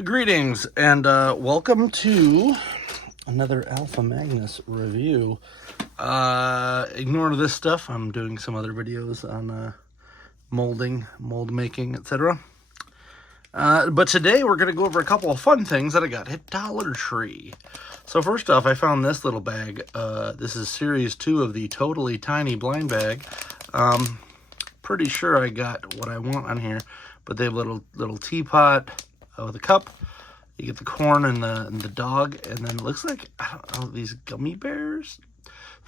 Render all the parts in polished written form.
Greetings and welcome to another Alpha Magnus review. Ignore this stuff. I'm doing some other videos on molding, mold making, etc. But today we're going to go over a couple of fun things that I got at Dollar Tree. So first off, I found this little bag. This is series 2 of the Totally Tiny blind bag. Pretty sure I got what I want on here, but they have a little teapot with a cup. You get the corn and the dog, and then it looks like, I don't know, these gummy bears.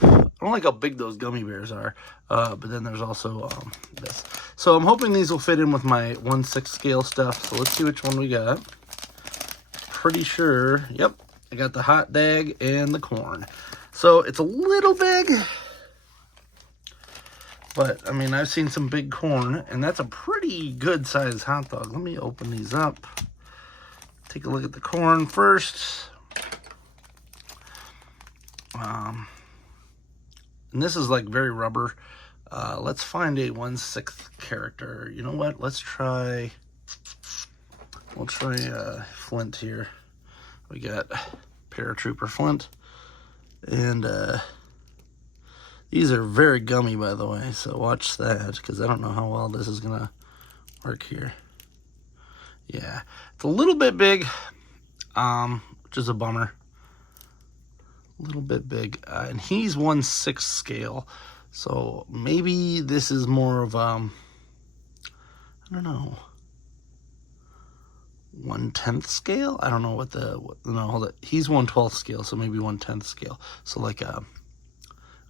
I don't like how big those gummy bears are, but then there's also this. So I'm hoping these will fit in with my 1/6 scale stuff. So let's see which one we got. Pretty sure, yep, I got the hot dog and the corn. So it's a little big, but I mean, I've seen some big corn, and that's a pretty good size hot dog. Let me open these up. Take a look at the corn first. And this is like very rubber. Let's find a 1/6 character. You know what? We'll try Flint here. We got Paratrooper Flint. And these are very gummy, by the way, so watch that, because I don't know how well this is going to work here. Yeah, it's a little bit big, which is a bummer. A little bit big, and he's 1/6 scale, so maybe this is more of I don't know, 1/10 scale. I don't know what no, hold it. He's 1/12 scale, so maybe 1/10 scale. So like a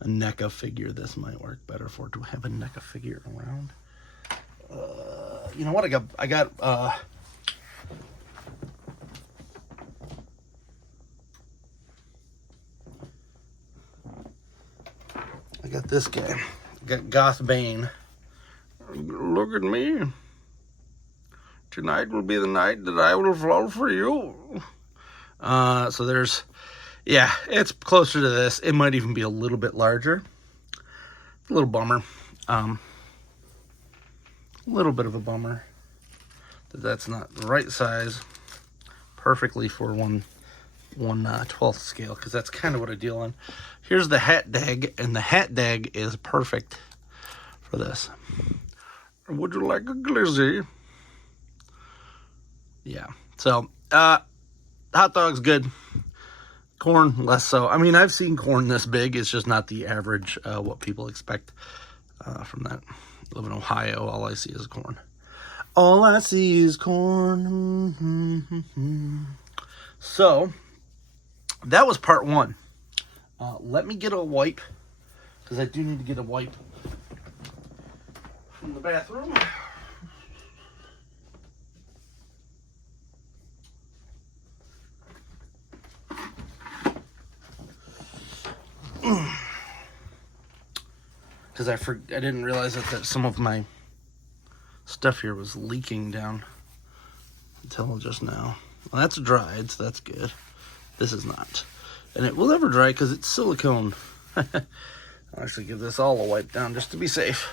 NECA figure, this might work better for. Do I have a NECA figure around? You know what? I got this guy. I got Goth Bane. Look at me. Tonight will be the night that I will fall for you. So there's, yeah, it's closer to this. It might even be a little bit larger. A little bummer. A little bit of a bummer that that's not the right size perfectly for 1/12 scale, because that's kind of what I deal in. Here's the hat dag, and the hat dag is perfect for this. Would you like a glizzy? Yeah. So, hot dog's good. Corn, less so. I mean, I've seen corn this big. It's just not the average, what people expect from that. I live in Ohio. All I see is corn. All I see is corn. So, that was part 1. Let me get a wipe, because I do need to get a wipe from the bathroom. Because I didn't realize that some of my stuff here was leaking down until just now. Well, that's dried, so that's good. This is not. And it will never dry because it's silicone. I'll actually give this all a wipe down just to be safe.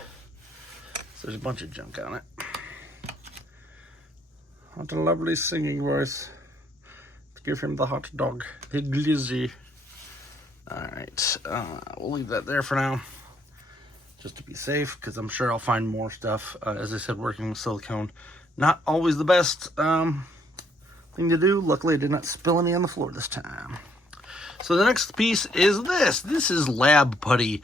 So there's a bunch of junk on it. What a lovely singing voice. Let's give him the hot dog. The glizzy. Alright, we'll leave that there for now, just to be safe, because I'm sure I'll find more stuff. As I said, working with silicone, not always the best thing to do. Luckily, I did not spill any on the floor this time. So the next piece is this. This is Lab Putty.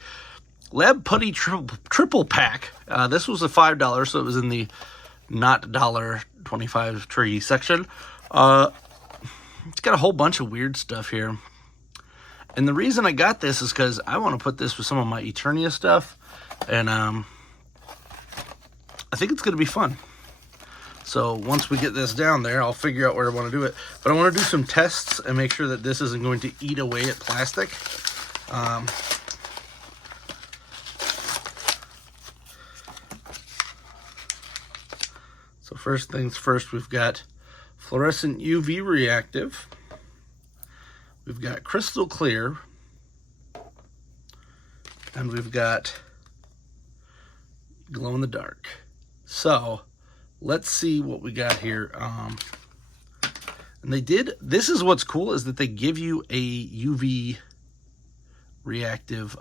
Lab Putty triple pack. This was a $5, so it was in the not $1.25 tree section. It's got a whole bunch of weird stuff here. And the reason I got this is because I want to put this with some of my Eternia stuff. And I think it's going to be fun. So once we get this down there, I'll figure out where I want to do it. But I want to do some tests and make sure that this isn't going to eat away at plastic. So first things first, we've got fluorescent UV reactive. We've got crystal clear. And we've got glow in the dark. So let's see what we got here. And they did, this is what's cool, is that they give you a UV reactive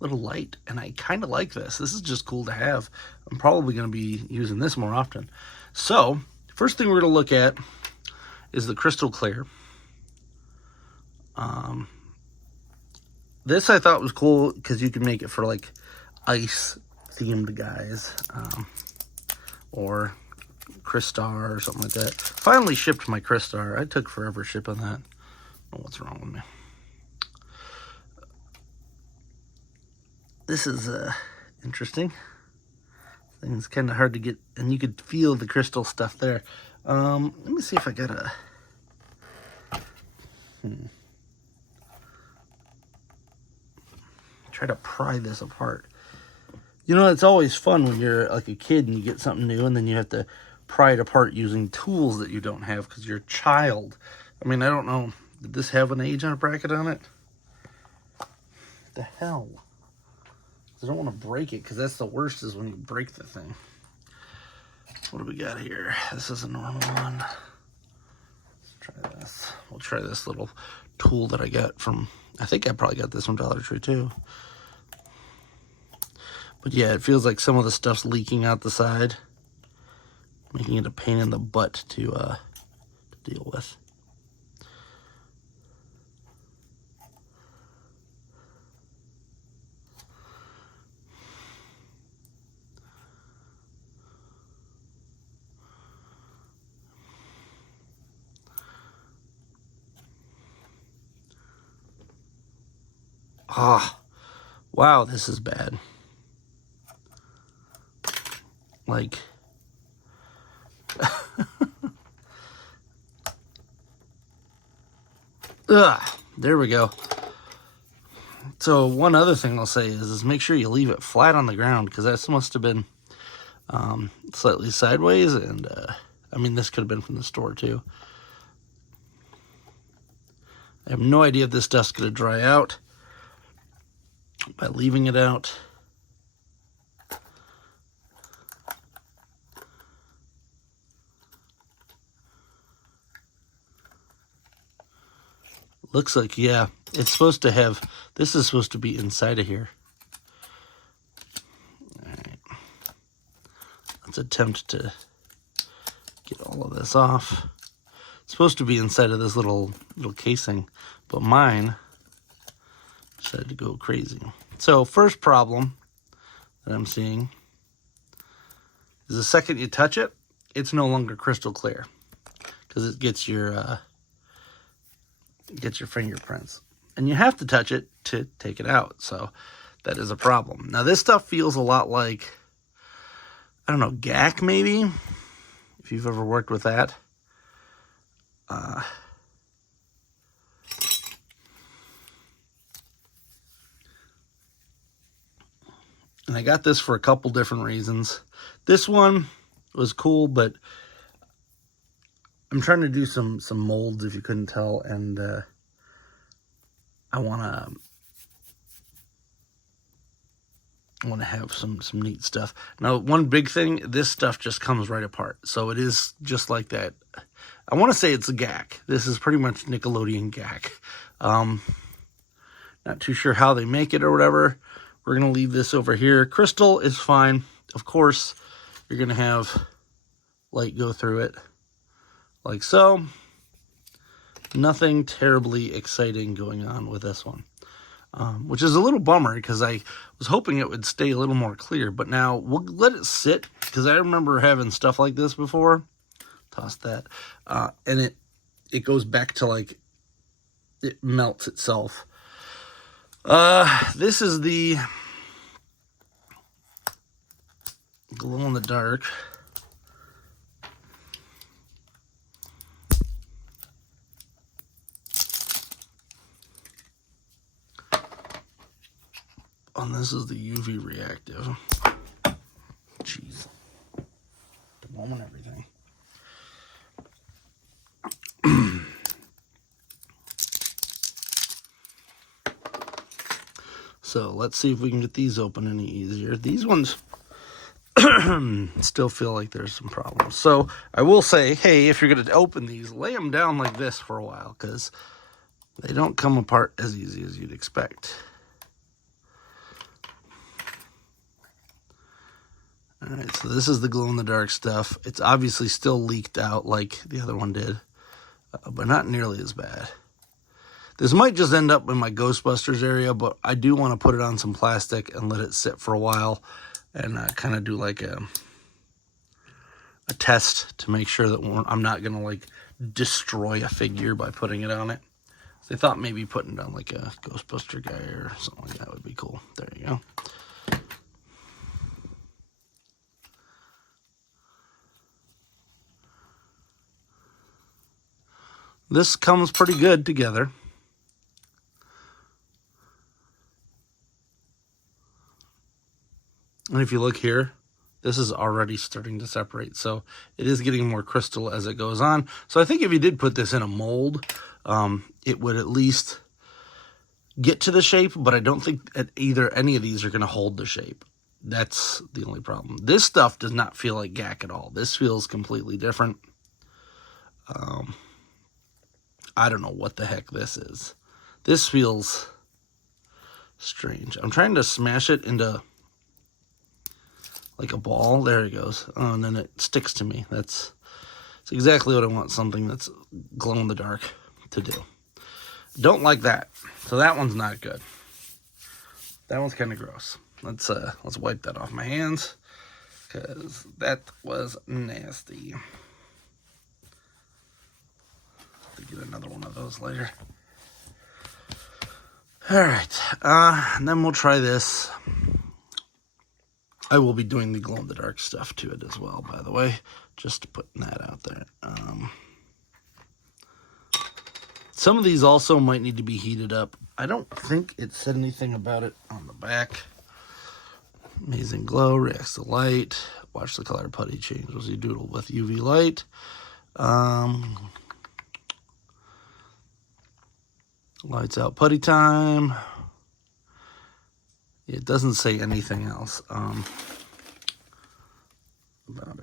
little light. And I kind of like this. This is just cool to have. I'm probably going to be using this more often. So, first thing we're going to look at is the crystal clear. This I thought was cool because you can make it for like ice themed guys, or Crystar or something like that. Finally shipped my Crystar. I took forever shipping that. I don't know what's wrong with me. This is interesting. Thing's kind of hard to get, and you could feel the crystal stuff there. Let me see if I got a... Try to pry this apart. You know, it's always fun when you're like a kid and you get something new and then you have to pry it apart using tools that you don't have because you're a child. I mean, I don't know. Did this have an age on a bracket on it? What the hell? I don't want to break it because that's the worst, is when you break the thing. What do we got here? This is a normal one. Let's try this. We'll try this little tool that I got from, I think I probably got this from Dollar Tree too. But yeah, it feels like some of the stuff's leaking out the side, making it a pain in the butt to deal with. Ah, wow, this is bad. Like, there we go. So one other thing I'll say is make sure you leave it flat on the ground, because that must have been slightly sideways, and I mean, this could have been from the store too. I have no idea if this stuff's going to dry out by leaving it out. Looks like, yeah, it's supposed to have, this is supposed to be inside of here. All right. Let's attempt to get all of this off. It's supposed to be inside of this little casing, but mine decided to go crazy. So first problem that I'm seeing is the second you touch it, it's no longer crystal clear, because it gets your fingerprints, and you have to touch it to take it out. So that is a problem. Now this stuff feels a lot like, I don't know, GAC maybe, if you've ever worked with that. And I got this for a couple different reasons. This one was cool, but I'm trying to do some molds, if you couldn't tell, and I want to have some neat stuff. Now, one big thing, this stuff just comes right apart. So it is just like that. I want to say it's a GAC. This is pretty much Nickelodeon GAC. Not too sure how they make it or whatever. We're going to leave this over here. Crystal is fine. Of course, you're going to have light go through it like so. Nothing terribly exciting going on with this one. Which is a little bummer, because I was hoping it would stay a little more clear. But now we'll let it sit, because I remember having stuff like this before. Toss that. And it goes back to, like, it melts itself. This is the glow in the dark. And this is the UV reactive. Jeez. The moment everything. So let's see if we can get these open any easier. These ones still feel like there's some problems. So I will say, hey, if you're going to open these, lay them down like this for a while, because they don't come apart as easy as you'd expect. All right, so this is the glow-in-the-dark stuff. It's obviously still leaked out like the other one did, but not nearly as bad. This might just end up in my Ghostbusters area, but I do want to put it on some plastic and let it sit for a while and kind of do like a test to make sure that I'm not going to like destroy a figure by putting it on it. So I thought maybe putting it on like a Ghostbuster guy or something like that would be cool. There you go. This comes pretty good together. And if you look here, this is already starting to separate. So it is getting more crystal as it goes on. So I think if you did put this in a mold, it would at least get to the shape, but I don't think either any of these are going to hold the shape. That's the only problem. This stuff does not feel like GAC at all. This feels completely different. I don't know what the heck this is. This feels strange. I'm trying to smash it into like a ball. There it goes. Oh, and then it sticks to me. That's exactly what I want, something that's glow in the dark to do. Don't like that. So that one's not good. That one's kind of gross. Let's wipe that off my hands, because that was nasty. To get another one of those later. All right, and then we'll try this. I will be doing the glow-in-the-dark stuff to it as well, by the way, just putting that out there. Some of these also might need to be heated up. I don't think it said anything about it on the back. Amazing glow, reacts to light. Watch the color putty change as you doodle with UV light. Lights out putty time. It doesn't say anything else about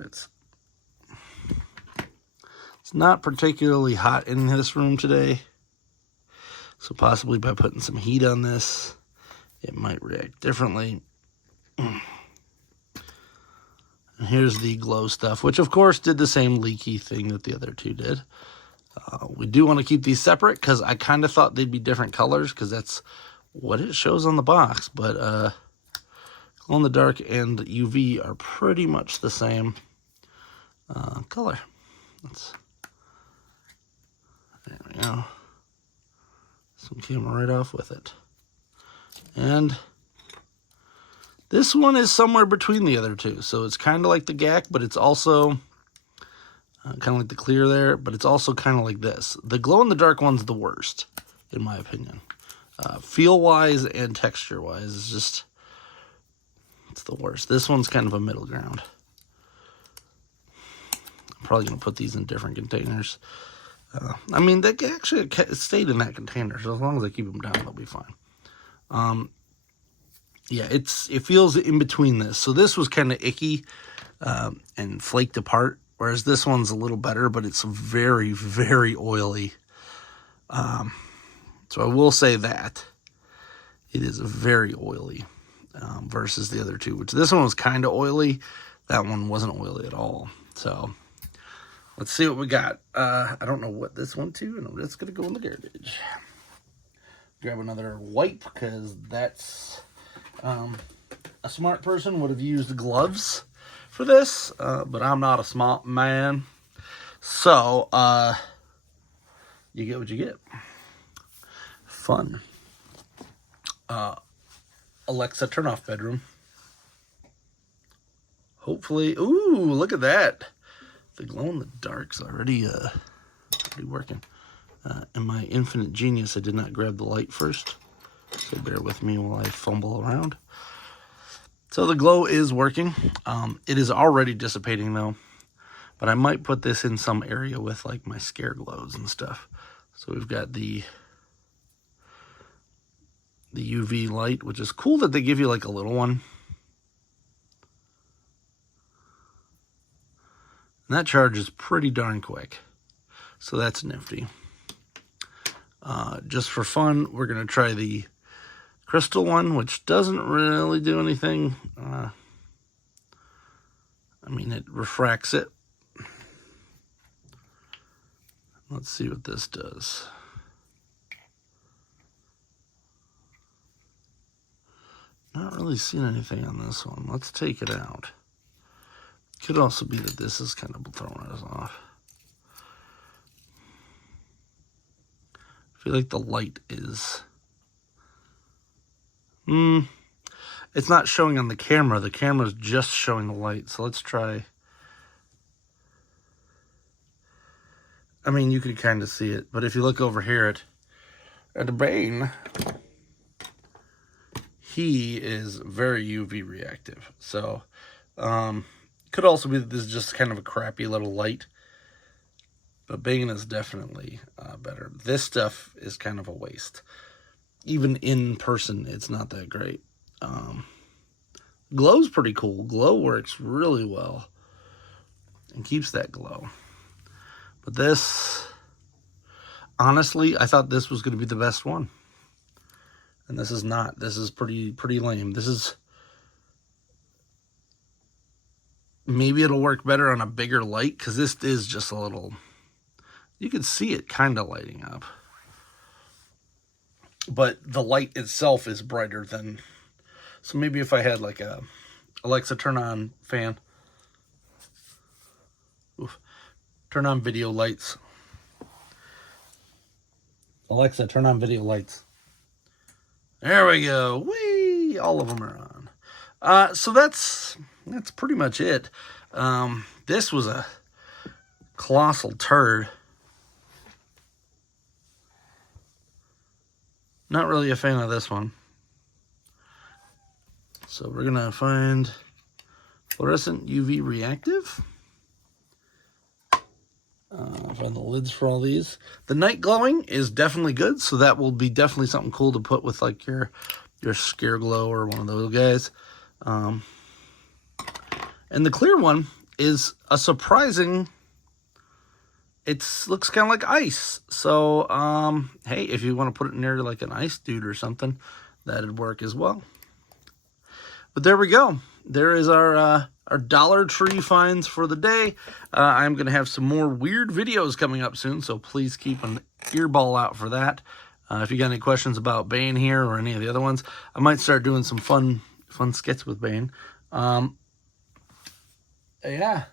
it. It's not particularly hot in this room today, so possibly by putting some heat on this, it might react differently. And here's the glow stuff, which of course did the same leaky thing that the other two did. We do want to keep these separate because I kind of thought they'd be different colors because that's what it shows on the box. But glow in the dark and UV are pretty much the same color. There we go. This one came right off with it. And this one is somewhere between the other two. So it's kind of like the GAC, but it's also kind of like the clear there, but it's also kind of like this. The glow-in-the-dark one's the worst, in my opinion. Feel-wise and texture-wise, it's the worst. This one's kind of a middle ground. I'm probably going to put these in different containers. I mean, they actually stayed in that container, so as long as I keep them down, they'll be fine. Yeah, it feels in between this. So this was kind of icky and flaked apart, whereas this one's a little better, but it's very, very oily. So I will say that it is very oily versus the other two, which this one was kind of oily. That one wasn't oily at all. So let's see what we got. I don't know what this went to, and it's going to go in the garbage. Grab another wipe, because that's a smart person would have used gloves for this, but I'm not a smart man. So, you get what you get. Fun. Alexa, turn off bedroom. Hopefully, ooh, look at that. The glow-in-the-dark's already working. In my infinite genius, I did not grab the light first. So bear with me while I fumble around. So the glow is working. It is already dissipating though. But I might put this in some area with like my scare glows and stuff. So we've got the UV light, which is cool that they give you like a little one. And that charges pretty darn quick. So that's nifty. Just for fun, we're going to try the crystal one, which doesn't really do anything. I mean, it refracts it. Let's see what this does. Not really seeing anything on this one. Let's take it out. Could also be that this is kind of throwing us off. I feel like the light is... It's not showing on the camera. The camera's just showing the light. So let's try... I mean, you could kind of see it. But if you look over here at the Bane, he is very UV reactive. So, could also be that this is just kind of a crappy little light. But Bane is definitely better. This stuff is kind of a waste. Even in person, it's not that great. Glow's pretty cool. Glow works really well and keeps that glow. But this, honestly, I thought this was going to be the best one. And this is not. This is pretty lame. This is, maybe it'll work better on a bigger light, because this is just a little, you can see it kind of lighting up. But the light itself is brighter than, so maybe if I had like a Alexa turn on fan. Oof. Turn on video lights. Alexa, turn on video lights. There we go. Whee! All of them are on. So that's pretty much it. This was a colossal turd. Not really a fan of this one. So we're gonna find fluorescent UV reactive. Find the lids for all these. The night glowing is definitely good, so that will be definitely something cool to put with like your scare glow or one of those guys. And the clear one is a surprising, it looks kind of like ice. So hey, if you want to put it near like an ice dude or something, that'd work as well. But there we go. There is our Dollar Tree finds for the day. I'm going to have some more weird videos coming up soon, so please keep an earball out for that. If you got any questions about Bane here or any of the other ones, I might start doing some fun skits with Bane. Yeah.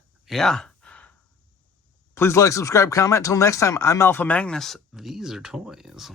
Please like, subscribe, comment. Till next time, I'm Alpha Magnus. These are toys.